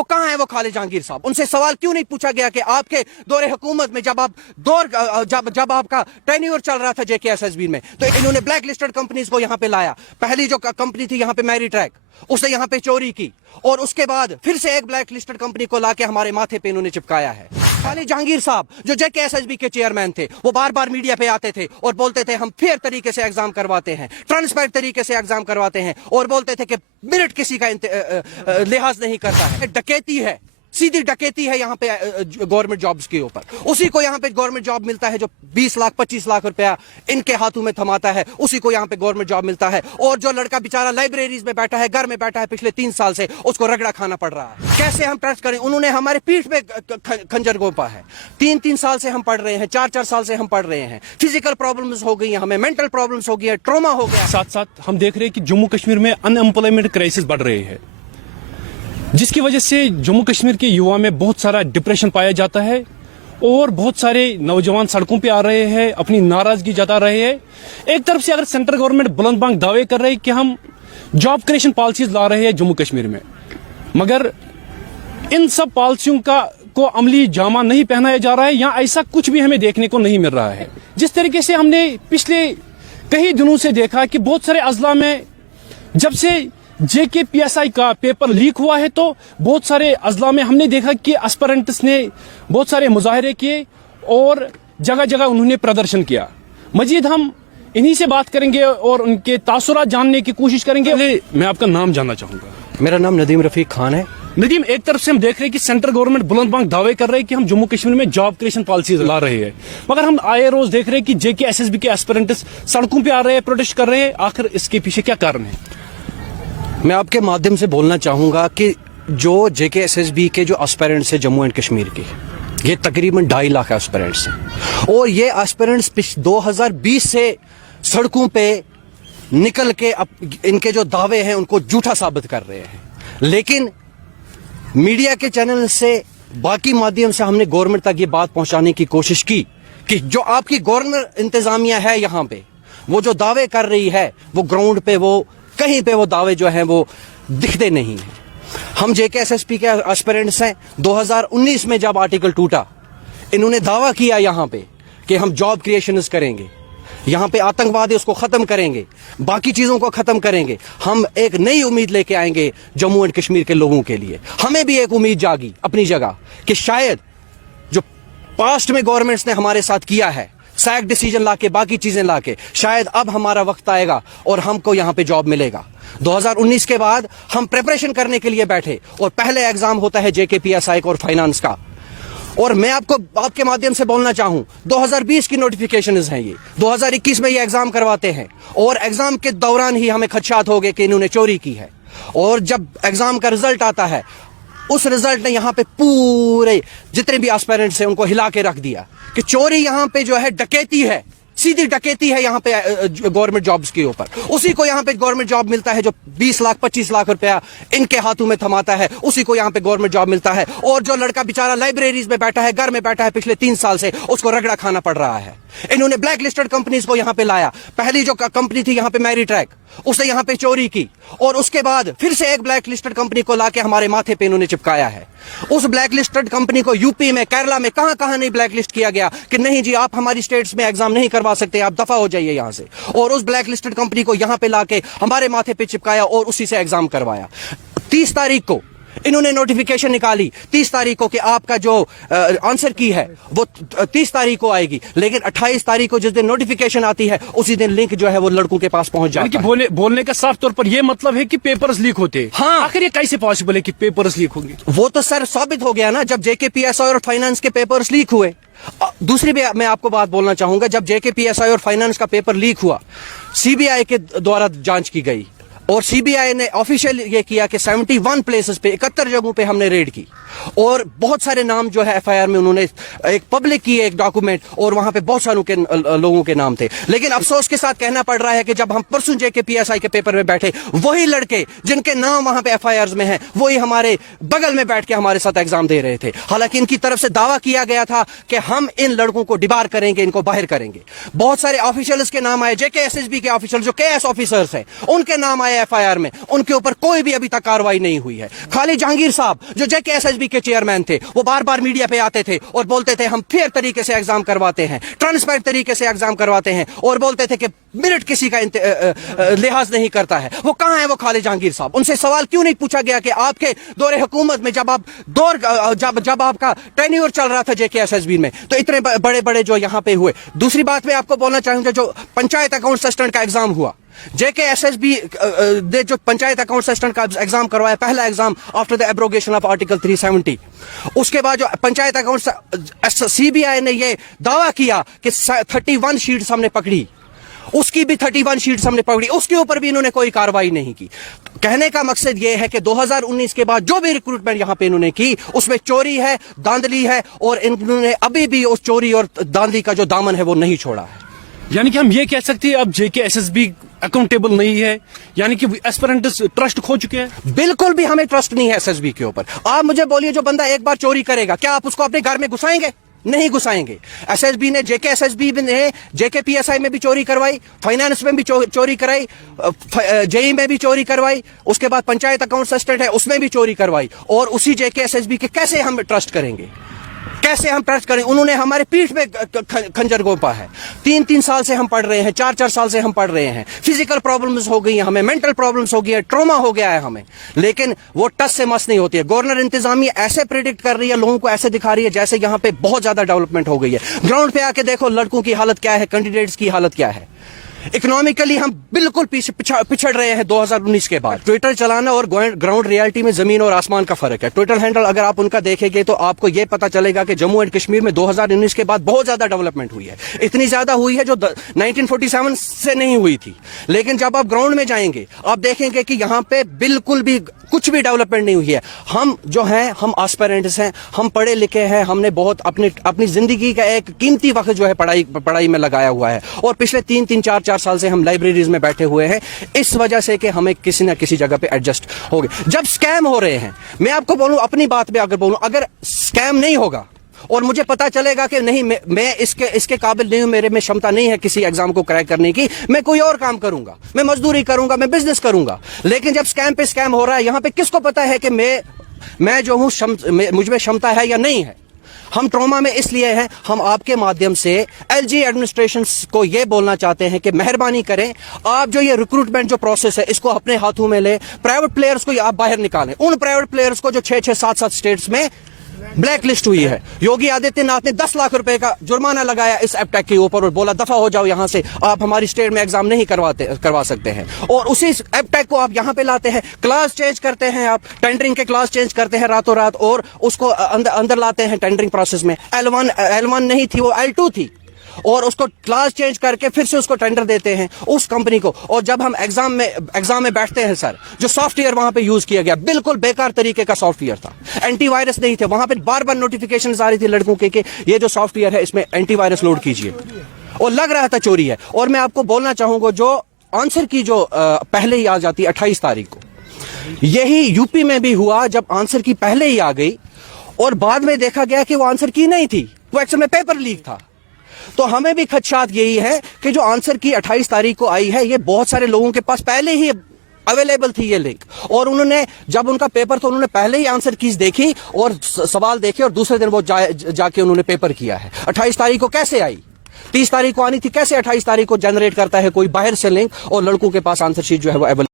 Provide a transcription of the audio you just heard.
वो कहाँ है वो खालिद जहांगीर साहब? उनसे सवाल क्यों नहीं पूछा गया कि आपके दौरे हुकूमत में जब आपका टेन्योर चल रहा था JKSSB में, तो इन्होंने ब्लैक लिस्टेड कंपनीज को यहाँ पे लाया। पहली जो कंपनी थी यहाँ पे मैरी ट्रैक, उसने यहाँ पे चोरी की, और उसके बाद फिर से एक ब्लैक लिस्टेड कंपनी को लाके हमारे माथे पे इन्होंने चिपकाया है। खालिद जहांगीर साहब जो JKSSB के चेयरमैन थे, वो बार बार मीडिया पे आते थे और बोलते थे हम फेयर तरीके से एग्जाम करवाते हैं, ट्रांसपेरेंट तरीके से एग्जाम करवाते हैं, और बोलते थे कि मेरिट किसी का लिहाज नहीं करता है। डकैती है, सीधी डकैती है यहाँ पे गवर्नमेंट जॉब्स के ऊपर। उसी को यहाँ पे गवर्नमेंट जॉब मिलता है जो 20 लाख 25 लाख रुपया इनके हाथों में थमाता है, उसी को यहाँ पे गवर्नमेंट जॉब मिलता है। और जो लड़का बेचारा लाइब्रेरीज में बैठा है, घर में बैठा है पिछले 3 साल से, उसको रगड़ा खाना पड़ रहा है। कैसे हम ट्रस्ट करें? उन्होंने हमारे पीठ पे खंजर घोंपा है। 3-3 साल से हम पढ़ रहे हैं, 4-4 साल से हम पढ़ रहे हैं। फिजिकल प्रॉब्लम्स हो गई, हमें मेंटल प्रॉब्लम्स हो गई है, ट्रॉमा हो गया। साथ साथ हम देख रहे हैं कि जम्मू कश्मीर में अनएम्प्लॉयमेंट क्राइसिस बढ़ रही है, जिसकी वजह से जम्मू कश्मीर के युवा में बहुत सारा डिप्रेशन पाया जाता है, और बहुत सारे नौजवान सड़कों पे आ रहे हैं, अपनी नाराजगी जता रहे हैं। एक तरफ से अगर सेंट्रल गवर्नमेंट बुलंद बांग दावे कर रही है कि हम जॉब क्रिएशन पॉलिसीज ला रहे हैं जम्मू कश्मीर में, मगर इन सब पॉलिसियों को अमली जामा नहीं पहनाया जा रहा है, या ऐसा कुछ भी हमें देखने को नहीं मिल रहा है। जिस तरीके से हमने पिछले कई दिनों से देखा कि बहुत सारे अजला में जब से JKPSI का पेपर लीक हुआ है, तो बहुत सारे अजला में हमने देखा कि एस्पिरेंट्स ने बहुत सारे मुजाहरे किए और जगह जगह उन्होंने प्रदर्शन किया। मजीद हम इन्हीं से बात करेंगे और उनके तासुरात जानने की कोशिश करेंगे। मैं आपका नाम जानना चाहूंगा। मेरा नाम नदीम रफीक खान है। नदीम, एक तरफ से हम देख रहे हैं कि सेंट्रल गवर्नमेंट बुलंद बांग दावे कर रहे हैं कि हम जम्मू कश्मीर में जॉब क्रिएशन पॉलिसी ला रहे हैं, मगर हम आए रोज देख रहे हैं कि JKSSB के एस्पिरेंट्स सड़कों पे आ रहे हैं, प्रोटेस्ट कर रहे हैं। आखिर इसके पीछे क्या कारण है? मैं आपके माध्यम से बोलना चाहूंगा कि जो JKSSB के जो एस्पिरेंट्स है जम्मू एंड कश्मीर के, ये तकरीबन 2.5 लाख एस्पिरेंट्स हैं, और ये एस्पिरेंट्स 2020 से सड़कों पे निकल के इनके जो दावे हैं उनको झूठा साबित कर रहे हैं। लेकिन मीडिया के चैनल से, बाकी माध्यम से हमने गवर्नमेंट तक ये बात पहुंचाने की कोशिश की कि जो आपकी गवर्नमेंट इंतजामिया है यहाँ पे, वो जो दावे कर रही है, वो ग्राउंड पे वो कहीं पे वो दावे जो हैं वो दिखते नहीं हैं। हम JKSSB के एस्पिरेंट्स हैं। 2019 में जब आर्टिकल टूटा, इन्होंने दावा किया यहाँ पे कि हम जॉब क्रिएशंस करेंगे, यहाँ पे आतंकवाद है उसको खत्म करेंगे, बाकी चीजों को खत्म करेंगे, हम एक नई उम्मीद लेके आएंगे जम्मू एंड कश्मीर के लोगों के लिए। हमें भी एक उम्मीद जागी अपनी जगह कि शायद जो पास्ट में गवर्नमेंट्स ने हमारे साथ किया है, सैक डिसीजन लाके, बाकी चीजें लाके, शायद अब हमारा वक्त आएगा और हमको यहाँ पे जॉब मिलेगा। 2019 के बाद हम प्रिपरेशन करने के लिए बैठे, और पहले एग्जाम होता है JKPSI और फाइनेंस का। और मैं आपको आपके माध्यम से बोलना चाहूं, 2020 की नोटिफिकेशन हैं ये, 2021 में ये एग्जाम करवाते हैं, और एग्जाम के दौरान ही हमें खदशात हो गए कि इन्होंने चोरी की है। और जब एग्जाम का रिजल्ट आता है, उस रिजल्ट ने यहाँ पे पूरे जितने भी एस्पिरेंट्स हैं उनको हिला के रख दिया कि चोरी यहाँ पे जो है डकैती है, सीधी डकैती है यहाँ पे गवर्नमेंट जॉब्स के ऊपर। उसी को यहाँ पे गवर्नमेंट जॉब मिलता है जो 20 लाख 25 लाख रुपया इनके हाथों में थमाता है, उसी को यहाँ पे गवर्नमेंट जॉब मिलता है। और जो लड़का बेचारा लाइब्रेरीज में बैठा है, घर में बैठा है पिछले 3 साल से, उसको रगड़ा खाना पड़ रहा है। इन्होंने ब्लैक लिस्टेड कंपनीज को यहाँ पे लाया। पहली जो कंपनी थी यहाँ पे मैरी ट्रैक, उसने यहाँ पे चोरी की, और उसके बाद फिर से एक ब्लैक लिस्टेड कंपनी को लाके हमारे माथे पे इन्होंने चिपकाया है। उस ब्लैक लिस्टेड कंपनी को यूपी में, केरला में, कहां नहीं ब्लैक लिस्ट किया गया कि नहीं जी आप हमारी स्टेट्स में एग्जाम नहीं करवा सकते, आप दफा हो जाइए यहां से। और उस ब्लैक लिस्टेड कंपनी को यहां पे लाके हमारे माथे पे चिपकाया और उसी से एग्जाम करवाया। 30 तारीख को इन्होंने नोटिफिकेशन निकाली, 30 तारीख को कि आपका जो आंसर की है वो 30 तारीख को आएगी, लेकिन 28 तारीख को जिस दिन नोटिफिकेशन आती है, उसी दिन लिंक जो है वो लड़कों के पास पहुंच जाता है। बोलने का साफ तौर पर ये मतलब है कि पेपर्स लीक होते हैं। हाँ, आखिर ये कैसे पॉसिबल है कि पेपर्स लीक होंगे? वो तो सर साबित हो गया ना जब JKPSI और फाइनेंस के पेपर्स लीक हुए। दूसरी भी मैं आपको बात बोलना चाहूंगा, जब JKPSI और फाइनेंस का पेपर लीक हुआ, CBI के द्वारा जांच की गई, और CBI ने ऑफिशियल ये किया कि 71 प्लेसेस पे, 71 जगहों पे हमने रेड की, और बहुत सारे नाम जो है FIR में उन्होंने एक पब्लिक की एक डॉक्यूमेंट, और वहां पे बहुत सारों के लोगों के नाम थे। लेकिन अफसोस के साथ कहना पड़ रहा है कि जब हम परसों JKPSI के पेपर में बैठे, वही लड़के जिनके नाम वहां पे FIRs में हैं, वही हमारे बगल में बैठ के हमारे साथ एग्जाम दे रहे थे। हालांकि इनकी तरफ से दावा किया गया था कि हम इन लड़कों को डिबार करेंगे, इनको बाहर करेंगे। बहुत सारे ऑफिशियल्स के नाम आए, JKSSB के ऑफिशियल जो KS ऑफिसर्स हैं, उनके नाम आए FIR में, उनके ऊपर कोई भी अभी तक कार्रवाई नहीं हुई है। खाली जहांगीर साहब जो JKSSB के चेयरमैन थे, वो बार बार मीडिया पे आते थे और बोलते थे हम फेयर तरीके से एग्जाम करवाते हैं, ट्रांसपेरेंट तरीके से एग्जाम करवाते हैं, और बोलते थे कि मिनट किसी का लिहाज नहीं करता है। वो कहाँ है वो खाली जहांगीर साहब? उनसे सवाल क्यों नहीं पूछा गया कि आपके दौरे हुकूमत में जब आपका टेन्योर चल रहा था JKSSB में, तो इतने बड़े बड़े जो यहाँ पे हुए। दूसरी बात मैं आपको बोलना चाहूंगा, जो पंचायत अकाउंट असिस्टेंट का एग्जाम हुआ, JKSSB ने जो पंचायत अकाउंट असिस्टेंट का एग्जाम करवाया, पहला exam after the abrogation of article 370, उसके बाद जो पंचायत अकाउंट CBI ने ये दावा किया कि 31 शीट्स हमने पकड़ी, उसकी भी 31 शीट्स हमने पकड़ी, उसके ऊपर भी इन्होंने कोई कार्रवाई नहीं की। कहने का मकसद ये है कि 2019 के बाद जो भी रिक्रूटमेंट यहाँ पे इन्होंने की, उसमें चोरी है, धांधली है, और इन्होंने अभी भी उस चोरी और धांधली का जो दामन है वो नहीं छोड़ा है। यानी कि हम ये कह सकते हैं अब JKSSB अकाउंटेबल नहीं है, यानी कि एस्पिरेंट्स ट्रस्ट खो चुके हैं। बिल्कुल भी हमें ट्रस्ट नहीं है SSB के ऊपर। आप मुझे बोलिए, जो बंदा एक बार चोरी करेगा, क्या आप उसको अपने घर में घुसाएंगे? नहीं घुसाएंगे। SSB ने JKSSB ने JKPSI में भी चोरी करवाई, फाइनेंस में भी चोरी कराई, JEE में भी चोरी करवाई, उसके बाद पंचायत अकाउंट असिस्टेंट है उसमें भी चोरी करवाई, और उसी JKSSB के कैसे हम ट्रस्ट करेंगे? कैसे हम ट्रस्ट करें? उन्होंने हमारे पीठ पे खंजर घोंपा है। 3-3 साल से हम पढ़ रहे हैं, 4-4 साल से हम पढ़ रहे हैं, फिजिकल प्रॉब्लम्स हो गई हैं हमें, मेंटल प्रॉब्लम्स हो गई है, ट्रॉमा हो गया है हमें, लेकिन वो टस से मस नहीं होती है। गवर्नर इंतजामिया ऐसे प्रिडिक्ट कर रही है, लोगों को ऐसे दिखा रही है जैसे यहाँ पे बहुत ज्यादा डेवलपमेंट हो गई है। ग्राउंड पे आके देखो लड़कों की हालत क्या है, कैंडिडेट्स की हालत क्या है। इकोनॉमिकली हम बिल्कुल पिछड़ रहे हैं 2019 के बाद। ट्विटर चलाना और ग्राउंड रियलिटी में जमीन और आसमान का फर्क है। ट्विटर हैंडल अगर आप उनका देखेंगे तो आपको यह पता चलेगा कि जम्मू एंड कश्मीर में 2019 के बाद बहुत ज्यादा डेवलपमेंट हुई है। इतनी ज्यादा हुई है जो 1947 से नहीं हुई थी। लेकिन जब आप ग्राउंड में जाएंगे आप देखेंगे कि यहाँ पे बिल्कुल भी कुछ भी डेवलपमेंट नहीं हुई है। हम जो हैं, हम एस्पिरेंट्स हैं, हम पढ़े लिखे हैं, हमने बहुत अपनी जिंदगी का एक कीमती वक्त जो है पढ़ाई में लगाया हुआ है, और पिछले 3-3, 4-4 साल से हम लाइब्रेरीज में बैठे हुए हैं, इस वजह से कि हमें किसी ना किसी जगह पे एडजस्ट हो गए। जब स्कैम हो रहे हैं, मैं आपको बोलूं, अपनी बात पे अगर बोलूं, अगर स्कैम नहीं होगा और मुझे पता चलेगा कि नहीं मैं इसके काबिल नहीं हूं, मेरे में क्षमता नहीं है किसी एग्जाम को क्रैक करने की, मैं कोई और काम करूंगा, मैं मजदूरी करूंगा, मैं बिजनेस करूंगा। लेकिन जब स्कैम पे स्कैम हो रहा है, यहां पे किसको पता है कि मैं जो हूं मुझ में क्षमता है या नहीं है। हम ट्रॉमा में इसलिए हैं, हम आपके माध्यम से LG एडमिनिस्ट्रेशन को ये बोलना चाहते हैं कि मेहरबानी करें, आप जो ये रिक्रूटमेंट जो प्रोसेस है इसको अपने हाथों में ले, प्राइवेट प्लेयर्स को आप बाहर निकालें। उन प्राइवेट प्लेयर्स को जो 6-6, 7-7 स्टेट्स में ब्लैक लिस्ट हुई है। योगी आदित्यनाथ ने 10 लाख रुपए का जुर्माना लगाया इस एपटेक के ऊपर और बोला दफा हो जाओ यहां से, आप हमारी स्टेट में एग्जाम नहीं करवा सकते हैं। और उसी एपटेक को आप यहां पे लाते हैं, क्लास चेंज करते हैं, आप टेंडरिंग के क्लास चेंज करते हैं रातों रात, और उसको अंदर लाते हैं टेंडरिंग प्रोसेस में। L1 नहीं थी, वो L2 थी, और उसको क्लास चेंज करके फिर से उसको टेंडर देते हैं उस कंपनी को। और जब हम एग्जाम में बैठते हैं सर, जो सॉफ्टवेयर वहां पे यूज किया गया बिल्कुल बेकार तरीके का सॉफ्टवेयर था, एंटीवायरस नहीं थे, वहां पे बार बार नोटिफिकेशन आ रही थी लड़कों के कि ये जो सॉफ्टवेयर है इसमें एंटीवायरस लोड कीजिए, और लग रहा था चोरी है। और मैं आपको बोलना चाहूंगा, जो आंसर की जो पहले ही आ जाती 28 तारीख को, यही यूपी में भी हुआ, जब आंसर की पहले ही आ गई और बाद में देखा गया कि वो आंसर की नहीं थी, वो एक्चुअल में पेपर लीक था। तो हमें भी खदशात यही है कि जो आंसर की 28 तारीख को आई है, ये बहुत सारे लोगों के पास पहले ही अवेलेबल थी ये लिंक, और उन्होंने जब उनका पेपर था उन्होंने पहले ही आंसर कीज देखी और सवाल देखे, और दूसरे दिन वो जाके उन्होंने पेपर किया है। 28 तारीख को कैसे आई? 30 तारीख को आनी थी, कैसे 28 तारीख को जनरेट करता है कोई बाहर से लिंक और लड़कों के पास आंसर शीट जो है वो अवेलेबल